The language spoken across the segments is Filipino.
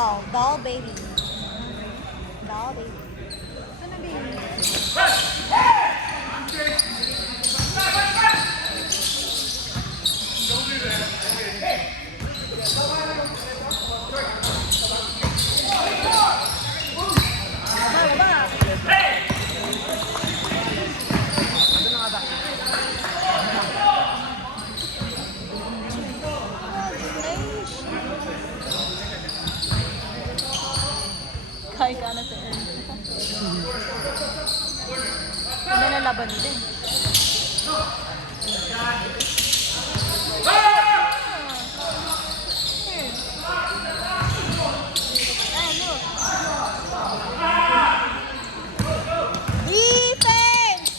Doll baby. Doll baby. Ano baby? Kaya ka na sa earn. Hindi na laban din. Defense!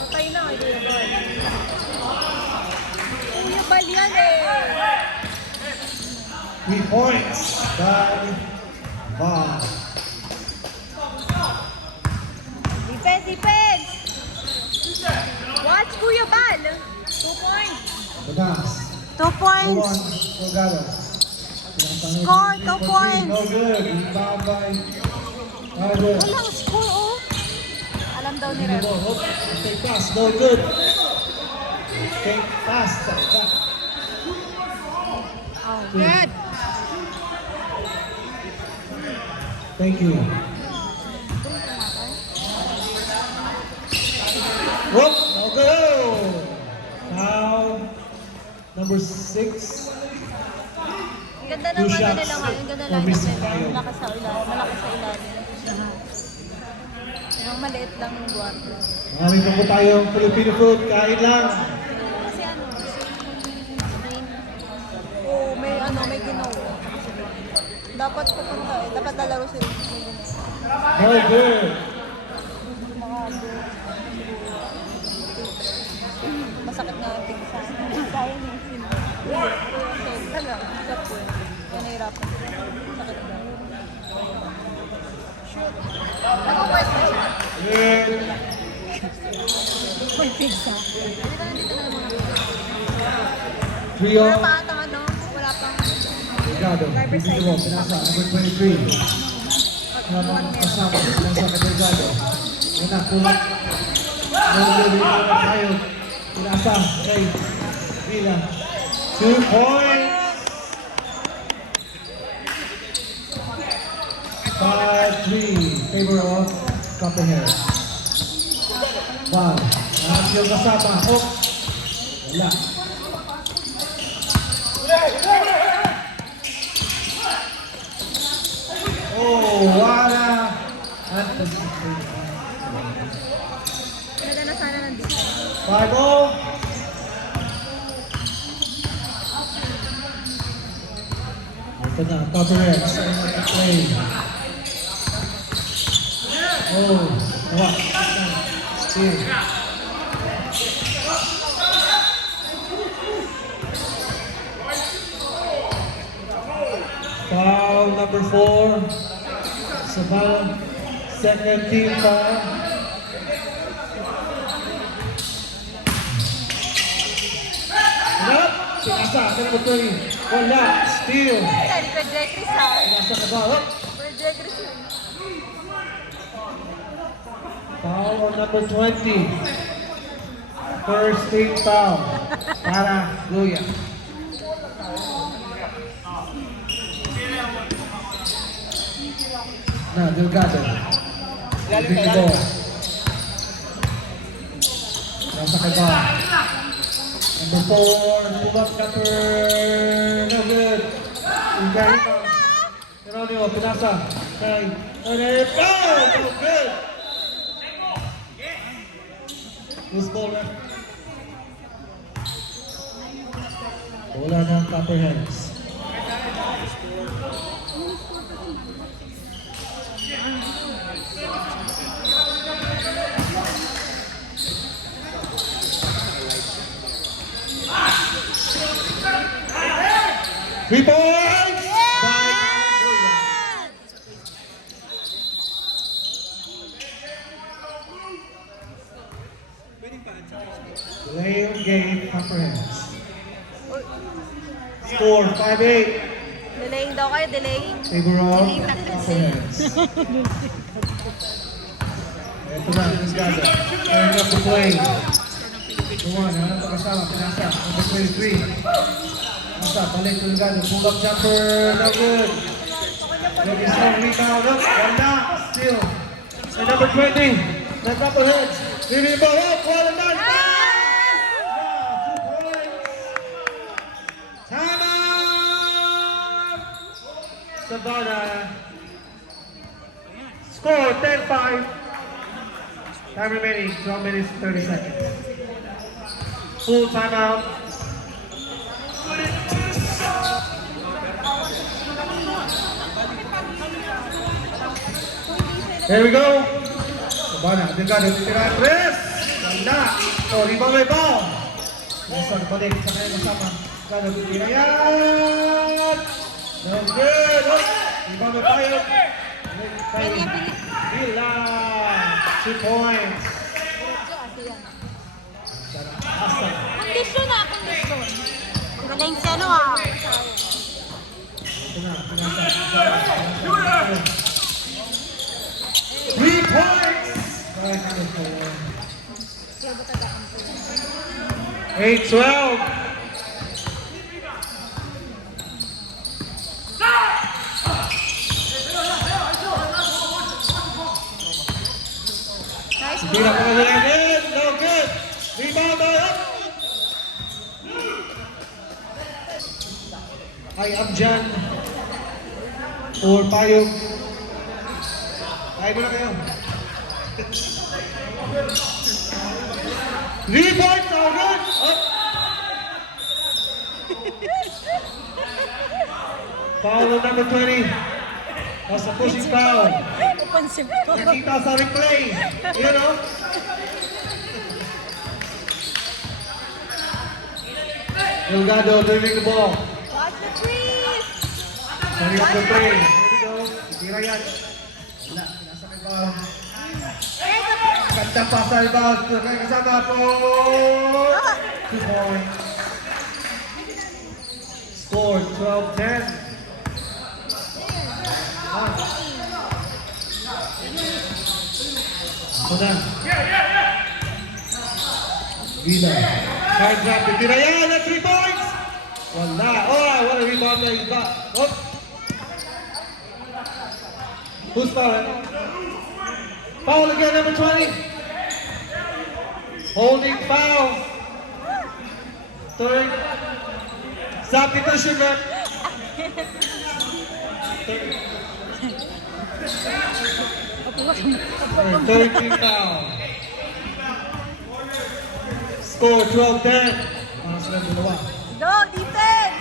Patay na kayo yung ball. Kuya ball yan eh. 3 points by Bob. Defense, defense! Watch Kuya ball. 2 points. Banas. 2 points. Delgado. Score, 2 points. No good. Rebound by Ryder. Walang score oh. Alam daw ni Rep. Stay fast. No good. Stay fast. Oh, good. Thank you. Whoop. No good. Now, number 6. Ganda ng ano nila ngayon, ganda lang yung malakas sa ilalim, malakas sa ilalim. Yung maliit lang yung guwardo. Maraming pa po tayong Filipino food. Kain lang. Kasi ano, may may ginawa. Dapat pupunta eh, dapat lalaro sila. No good. Masakit nga ang tingin sa akin. Kaya niya sila. Talaga, sa po. Yan nahirapan. Sakit na. Shoot. Naka-west na siya. Good. May pizza. Dito na naman. 3 Wala on. pa ata ano? Wala pang Delgado. Bibigyan mo. Pinasa. Number 23. Habang kasama. Pinasa ka Delgado. Yan na. Kulat. No good. Bibigyan mo tayo. Pinasa. Okay. Vila. 2 points. 5-3. Favor of Copperhead. Wow. Yung kasama. Oh. Wala. Oh, wala. Pinagana na sana ng defense. 5-0. Ito na, Copperhead. Play. Oh, nawa. Still. Foul number 4. Sabal. Second team foul. Wala. Pinasa. Number 3. Wala. Still. Dali ka Jekris ha. Pinasa ka ba? Oh. Per Jekris yun. Foul on number 20. First team foul. Para Luya. Na, Delgado. Delgado. Nasa ka ba? Number 4. Pull-up number. No good. Ingay pa. Geronimo, pinasa. Okay. No good. Who's ball left? Bola ng Copperheads. Three points! By Delay of game, Copperheads. Score 5-8. Delaying daw kayo, delaying. Favor of Copperheads. Ito na, this guy. Turn up the play. Buwan, ano pagkasama, pinasa. Number 23. Pinasa, balik to the guy. Pull up jumper, no good. Lagi strong rebound up, ganda, still. And number 20, the Copperheads. Leaving the ball up, well done. Yeah, 2 points. Time out. Savannah. Score 10-5. Time remaining 12 minutes 30 seconds. Full timeout. There we go. Sabana, delikado tira tres. Ganda. Oh, rebound may ball. Nasaan balik sa kanya kasama. Delikado tira yan. No good. Oh, rebound may payot. Villa. 2 points. Asa. Kondisyon na, kondisyon. Galing siya, no, ah. Ito na, pinasa. 3 points. 8-12. Nice Hindi na pagkagaling. No good. Rebound by up. Ay, Abjan. Or Payog. Ay, na kayo. 3 points. No good. Up. Foul on number 20. That's a pushing foul. Open-sip ko. Nakita sa replay. You know? Delgado driving the ball. Watch the trees. Setting up the play. Here we go. Tira yan. Wala. Nasa rebound. Ganda pa sa rebound. Kaya kasama po. 2 points. Score 12-10. Ito na. Villa. Hard drop. Tira yan at 3 points. Wala. Oh, what a rebound na iba. Oh. Who's foul? Foul again, number 20. Holding foul. Third. Substitution rep. 13 foul. Score 12-10. Mga sila dalawa. Go, defense.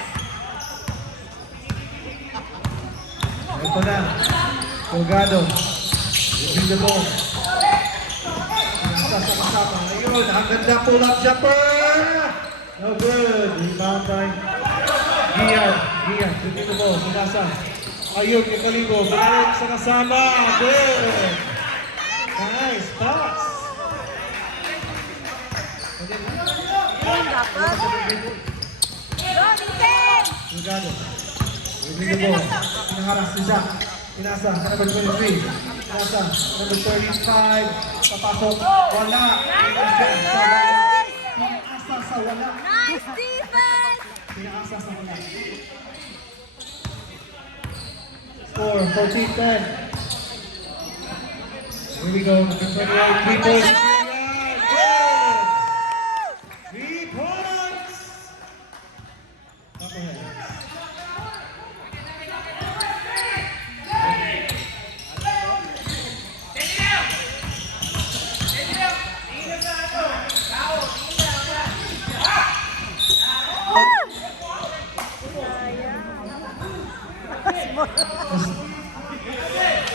Ito na. Delgado. Using the ball. Nasa sa kasama. Ayun, ang ganda pull-up jumper. No good. Rebound by Gian. Using the ball. Sumasa. Ayun, yung kalibo. Balik sa kasama. Good. Nice pass. Ayun, dapat. Go, defense. Delgado. Using the ball. Pinaharas si Zach. Pinasa, number 23. Pinasa, number 35. Papasok. Wala. Pinaasa sa wala. Nice defense. Pinaasa sa wala. Score, 14-10. Here we go, number 28. 3 points. 3 points. Up ahead.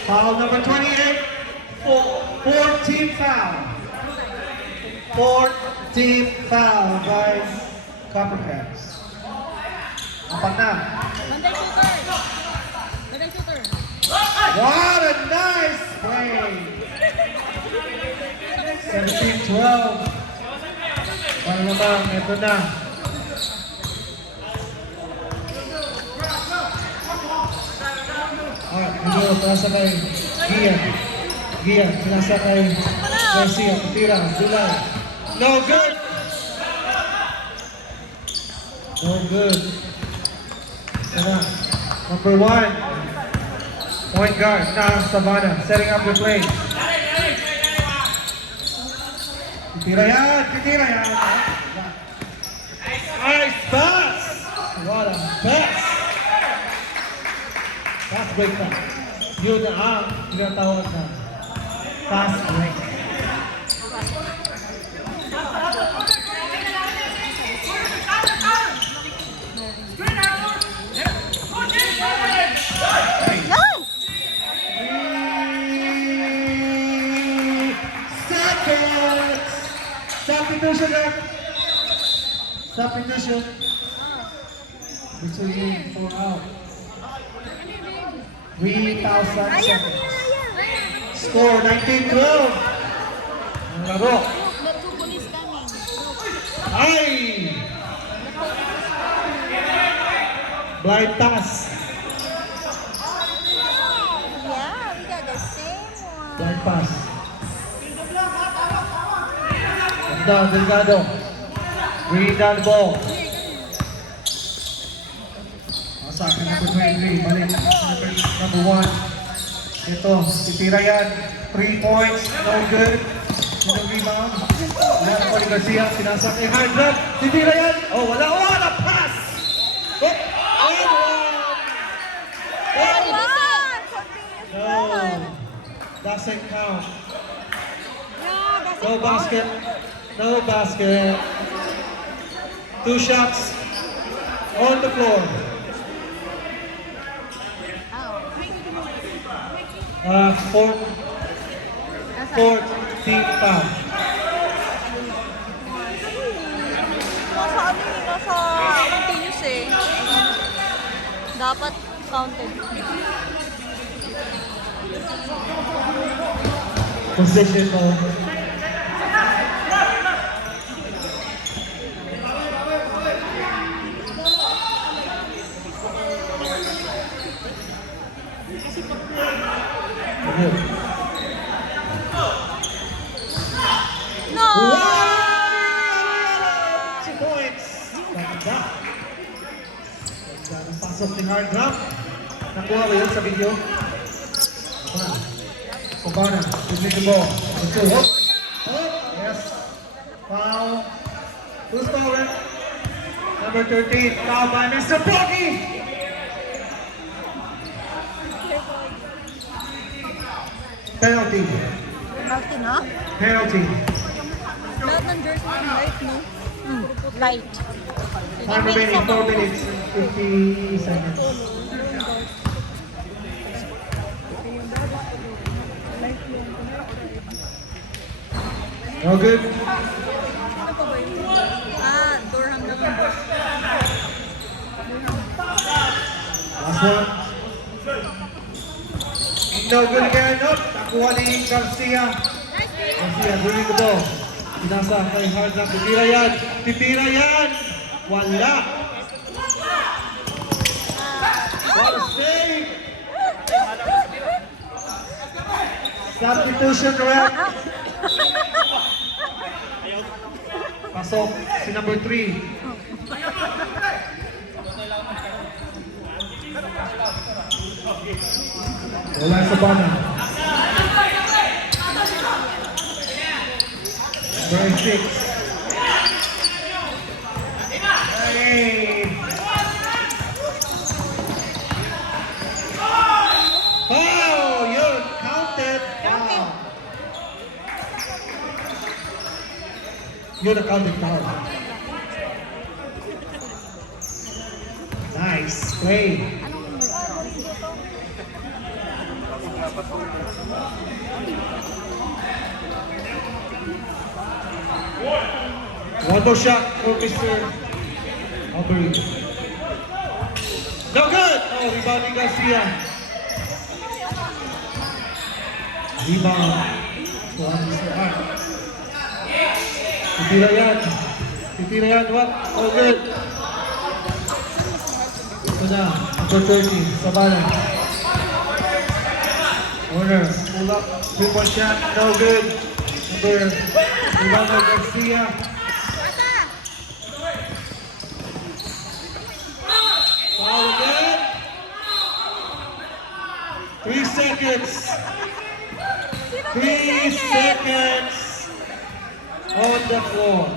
Foul number 28. 14th foul. 14th foul by Copperheads. Apat na. Monday shooter. Monday shooter. What a nice play. 17-12. Para naman, ito na. Video, pinasa kay Gian. Gian, pinasa kay Garcia. Tira, Dulay. No good! No good. Sana. Number 1. Point guard, na Savannah. Setting up the play. Tira yan! Tira yan! Nice pass! What a pass! Fast break na. Yun na ang tinatawag na fast break. Yan! Seconds! Substitution na! Substitution. Between 4 out. 3,000 seconds. Score 19-12. Ang laro. The two police coming. Ay! Blind pass. Yeah, we got the same one. Blind pass. Ganda, Delgado. Bring down the ball. Sa akin number 23, balik number 1. Ito, titira yan. 3 points, no good. Sinong rebound? Yan, Paulie Garcia, sinasa kay hard drop. Titira yan. Oh, wala, wala, pass! Oh, and one! No, doesn't count. No basket. No basket. 2 shots on the floor. Fourth team foul. Nasa continuous eh. Dapat counted. Position mo. No! 2 points. Ganda. Ganda ng pasok ni hard drop. Nakuha ba yun sa video? Ito na. Savannah, bigyan the ball. Ito, hop. Hop. Yes. Foul. Who's fouling? Number 13, foul by Mr. Pogi. Penalty. Penalty na? Penalty. Lahat ng jersey ng light, no? Light. Time remaining 4 minutes and 50 seconds. No good. Durham lang ang boss. Last one. No good again. Nope. Nakuha ni Garcia. Garcia, bring the ball. Pinasa kay hard drop. Titira yan. Titira yan. Wala. What a save. Substitution rep. Pasok si number 3. Wala sa bana. Number 6. Hey. Oh, yun. Counted. Wow. Yun ang counted foul. Nice play. One more shot for Mr. Aubrey. No good! Oh, rebounding Garcia. Rebound. So, Mr. Hart. Titira yan. Titira yan, what? Oh, good. Ito na, number 30, Savannah. Warner, pull up, 3-point shot, no good. Number Ivana Garcia. Foul again. 3 seconds. 3 seconds on the floor.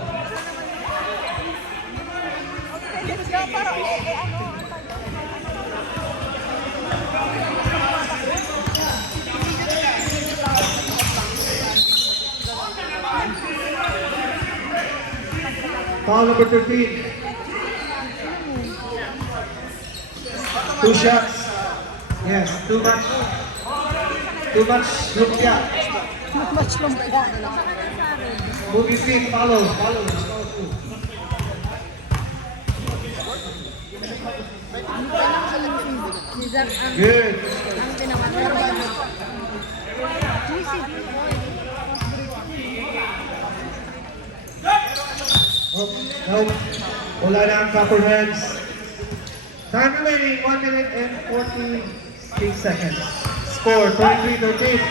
Foul number 13. 2 shots. Yes, too much. Too much lumpia. Much lumpia. Move your feet, follow. Good. Ang pinamagaraban. Oh, no. Wala na ang Copperheads. Time remaining, 1 minute and 48 seconds. Score, 23-13.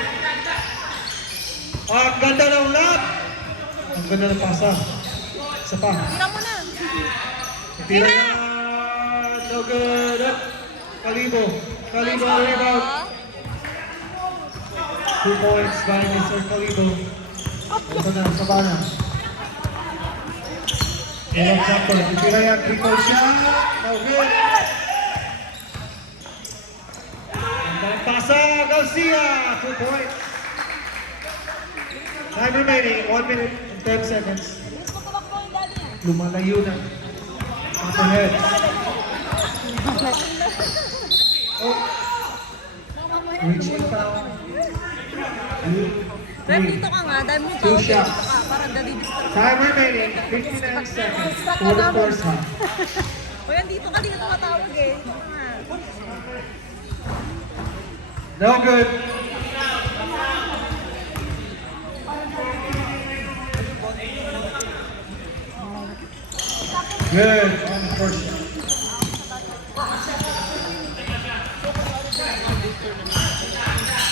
Ang ganda ng lap! Ang ganda ng pasa. Isa pa. Tira mo na. Tira yan! No good! Up. Kalibo ang rebound. 2 points by Mr. Kalibo. Ito na, Savannah. Yellow Chopper. Tira yan, 3-point shot. No good! Ang pasa, Garcia! 2 points. Time remaining, 1 minute and 10 seconds. Lumalayo na. Copperhead. Oh. Reaching foul. Pero dito ka nga, dahil mo ito, 2 shots. para dali-distract. Time remaining, 59 seconds for the first half. O yan, dito ka, di ka tumatawag eh. Dito nga. No good. Good on the first shot.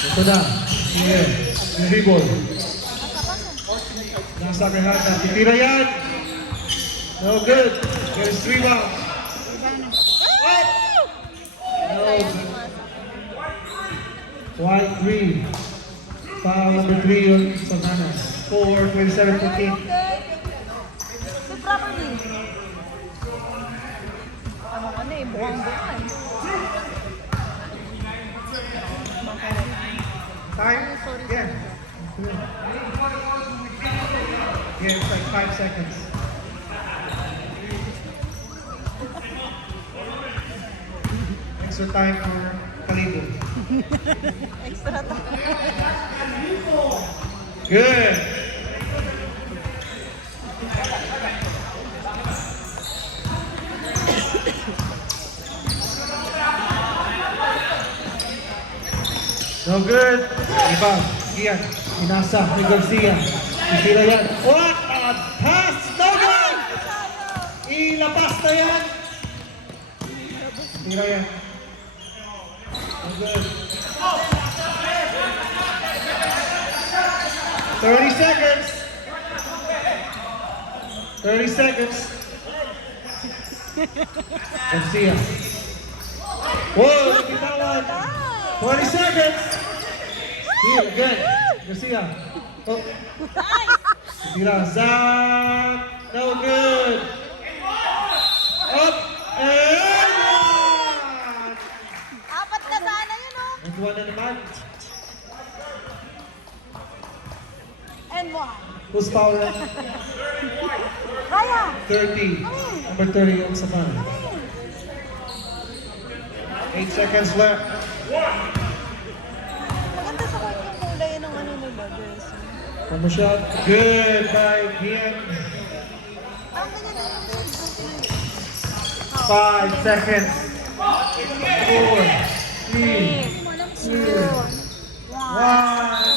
Ito na. Here. Yung rebound. Nasa kahanda. Titira yan. No good. There's rebound. What? No good. 1-3. Foul number 3 on Savannah. 4-27-15. So properly. Ano ka na eh, buwang-buwan. Time? Yeah. Yeah, it's like 5 seconds. Extra time for Kalibo. Extra time. Good. No good. Iba. Iyan. Inasa ni Garcia. Itira yan. What a pass! No good! Ilapas na yan. Itira yan. No good. 30 seconds. 30 seconds. Garcia. Whoa, nakitawan. 20 seconds. Here, again. Garcia. Oh. Tira. Zap. No good. Up. And one. Apat na sana yun oh. And one na naman. And one. Who's foul na? Kaya. 30. Number 30 on Savannah. 8 seconds left. Maganda sa court yung kulay ng ano nila, jersey. One more shot. Good by Gian. Ang ganyan na yung 5 seconds. 4, 3, 2, 1.